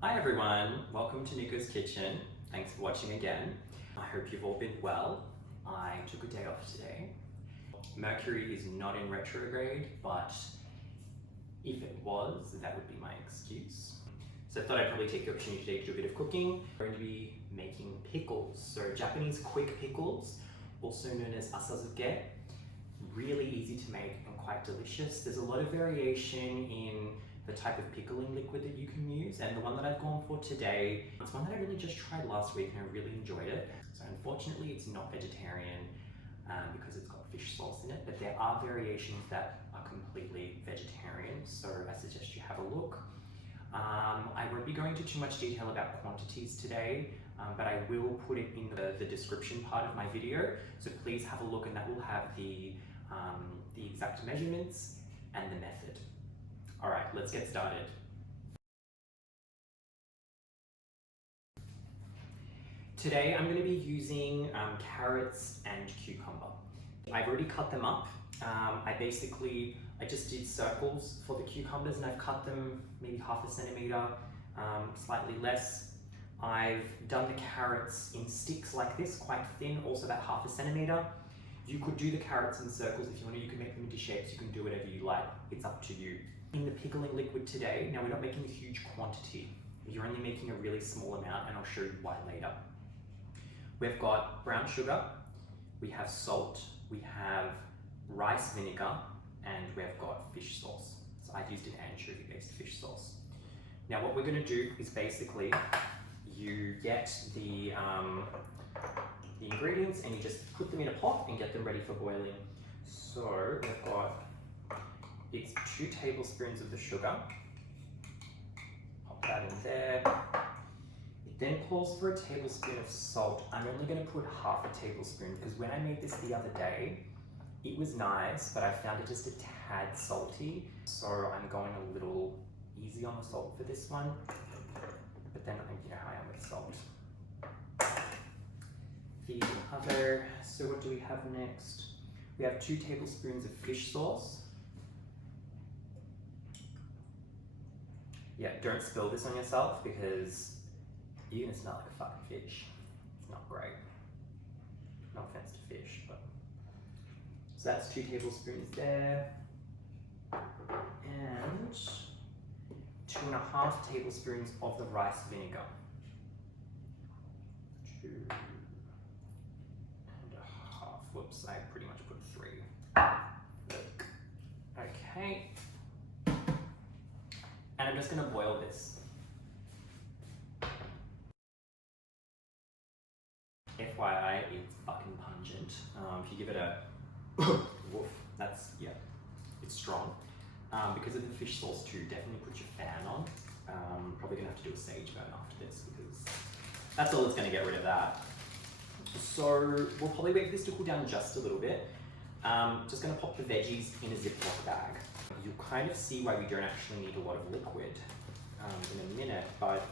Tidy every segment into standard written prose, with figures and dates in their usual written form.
Hi everyone, welcome to Niko's Kitchen. Thanks for watching again. I hope you've all been well. I took a day off today. Mercury is not in retrograde, but if it was, that would be my excuse. So I thought I'd probably take the opportunity today to do a bit of cooking. I'm going to be making pickles. So Japanese quick pickles, also known as asazuke. Really easy to make and quite delicious. There's a lot of variation in the type of pickling liquid that you can use, and the one that I've gone for today, it's one that I really just tried last week and I really enjoyed it. So unfortunately it's not vegetarian because it's got fish sauce in it, but there are variations that are completely vegetarian, so I suggest you have a look. I won't be going into too much detail about quantities today, but I will put it in the description part of my video, so please have a look, and that will have the exact measurements and the method. All right, let's get started. Today I'm going to be using carrots and cucumber. I've already cut them up. I just did circles for the cucumbers, and I've cut them maybe 1/2 centimetre, slightly less. I've done the carrots in sticks like this, quite thin, also about 1/2 centimetre. You could do the carrots in circles if you want to. You can make them into shapes. You can do whatever you like. It's up to you. In the pickling liquid today, now we're not making a huge quantity. You're only making a really small amount, and I'll show you why later. We've got brown sugar, we have salt, we have rice vinegar, and we've got fish sauce. So I used an anchovy-based fish sauce. Now what we're going to do is basically you get the ingredients and you just put them in a pot and get them ready for boiling. So we've got, it's 2 tablespoons of the sugar. Pop that in there. It then calls for a tablespoon of salt. I'm only going to put 1/2 tablespoon because when I made this the other day, it was nice, but I found it just a tad salty. So I'm going a little easy on the salt for this one. But then you know how I am with salt. The other, so what do we have next? We have 2 tablespoons of fish sauce. Yeah, don't spill this on yourself because you're gonna smell like a fucking fish. It's not great. No offense to fish, but. So that's 2 tablespoons there. And 2.5 tablespoons of the rice vinegar. 2.5. Whoops, I pretty much put 3. Look. Okay. And I'm just gonna boil this. FYI, it's fucking pungent. If you give it a woof, that's, yeah, it's strong. Because of the fish sauce too, definitely put your fan on. Probably gonna have to do a sage burn after this because that's all that's gonna get rid of that. So we'll probably wait for this to cool down just a little bit. Just gonna pop the veggies in a Ziploc bag. You'll kind of see why we don't actually need a lot of liquid in a minute, but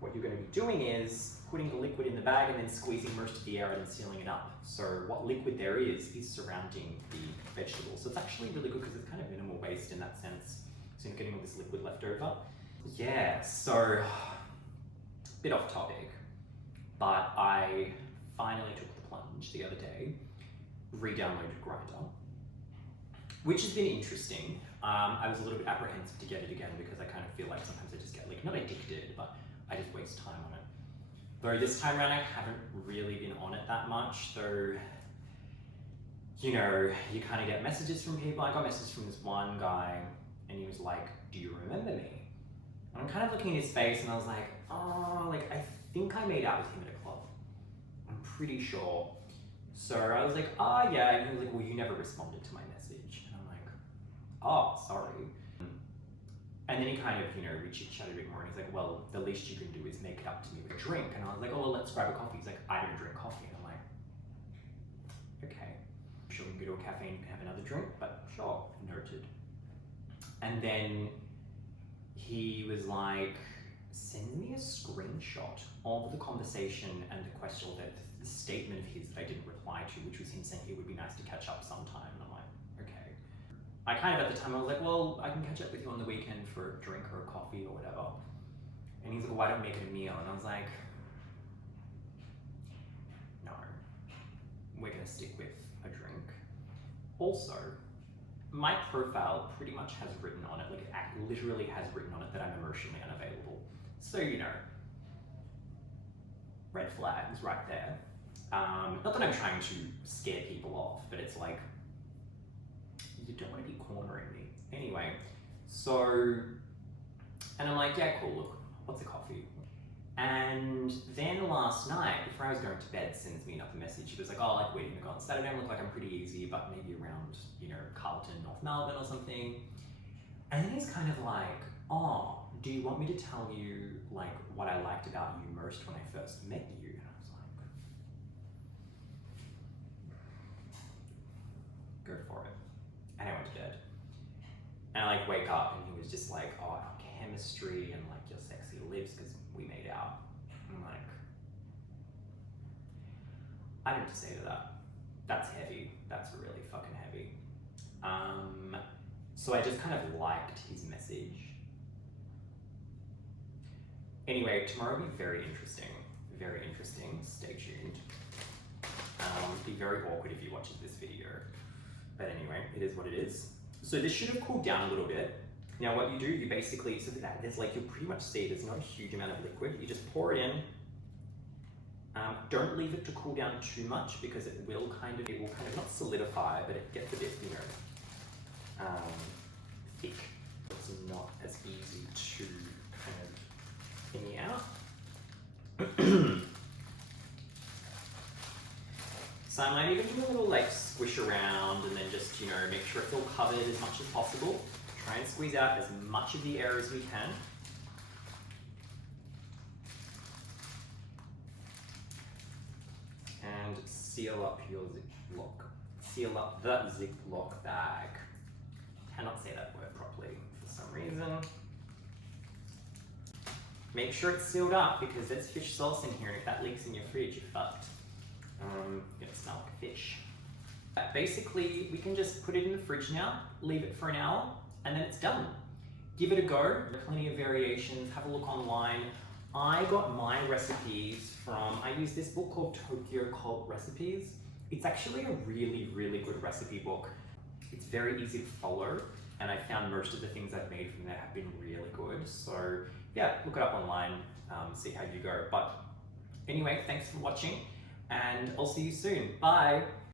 what you're going to be doing is putting the liquid in the bag and then squeezing most of the air out and sealing it up. So what liquid there is surrounding the vegetables. So it's actually really good because it's kind of minimal waste in that sense. So you're getting all this liquid left over. Yeah, so a bit off topic, but I finally took the plunge the other day, re-downloaded Grindr, which has been interesting. I was a little bit apprehensive to get it again because I kind of feel like sometimes I just get like, not addicted, but I just waste time on it. Though this time around I haven't really been on it that much, so you know, you kind of get messages from people. I got messages from this one guy and he was like, do you remember me? And I'm kind of looking at his face and I was like, oh, like I think I made out with him at a club. I'm pretty sure. So I was like, oh yeah, and he was like, well, you never responded to my message. And I'm like, oh, sorry. And then he kind of, you know, we chit-chatted a bit more and he's like, well, the least you can do is make it up to me with a drink. And I was like, oh, well, let's grab a coffee. He's like, I don't drink coffee. And I'm like, okay. Sure, we can go to a cafe and you can have another drink, but sure, noted. And then he was like, send me a screenshot of the conversation and the question, that the statement of his that I didn't reply to, which was him saying it would be nice to catch up sometime. And I'm like, okay. I kind of at the time I was like, well, I can catch up with you on the weekend for a drink or a coffee or whatever. And he's like, why don't we make it a meal? And I was like, no, we're gonna stick with a drink. Also, my profile pretty much has written on it, like it literally has written on it that I'm emotionally unavailable. So, you know, red flags right there. Not that I'm trying to scare people off, but it's like, you don't want to be cornering me. Anyway, so, and I'm like, yeah, cool, look, what's a coffee? And then last night, before I was going to bed, sends me another message. She was like, oh, like, where are you gonna go on Saturday? I'm like, I'm pretty easy, but maybe around, you know, Carlton, North Melbourne or something. And then he's kind of like, oh, do you want me to tell you, like, what I liked about you most when I first met you? And I was like, go for it. And I went to bed. And I like wake up and he was just like, oh, our chemistry and like your sexy lips because we made out. I'm like, I don't know what to say to that. That's heavy. That's really fucking heavy. So I just kind of liked his message. Anyway, tomorrow will be very interesting. Very interesting. Stay tuned. Be very awkward if you watch this video. But anyway, it is what it is. So this should have cooled down a little bit. Now what you do, you basically, so that there's like, you'll pretty much see there's not a huge amount of liquid. You just pour it in. Don't leave it to cool down too much because it will kind of not solidify, but it gets a bit, you know, thick. It's not as easy to kind of thingy out. So I might even do a little like squish around and then just, you know, make sure it's all covered as much as possible. Try and squeeze out as much of the air as we can. And seal up your Ziploc. Seal up the Ziploc bag. Cannot say that word properly for some reason. Make sure it's sealed up because there's fish sauce in here and if that leaks in your fridge, you're fucked. Gonna smell like a fish. Basically, we can just put it in the fridge now, leave it for an hour, and then it's done. Give it a go. There are plenty of variations. Have a look online. I got my recipes from, I use this book called Tokyo Cult Recipes. It's actually a really, really good recipe book. It's very easy to follow, and I found most of the things I've made from there have been really good. So yeah, look it up online, see how you go. But anyway, thanks for watching, and I'll see you soon. Bye.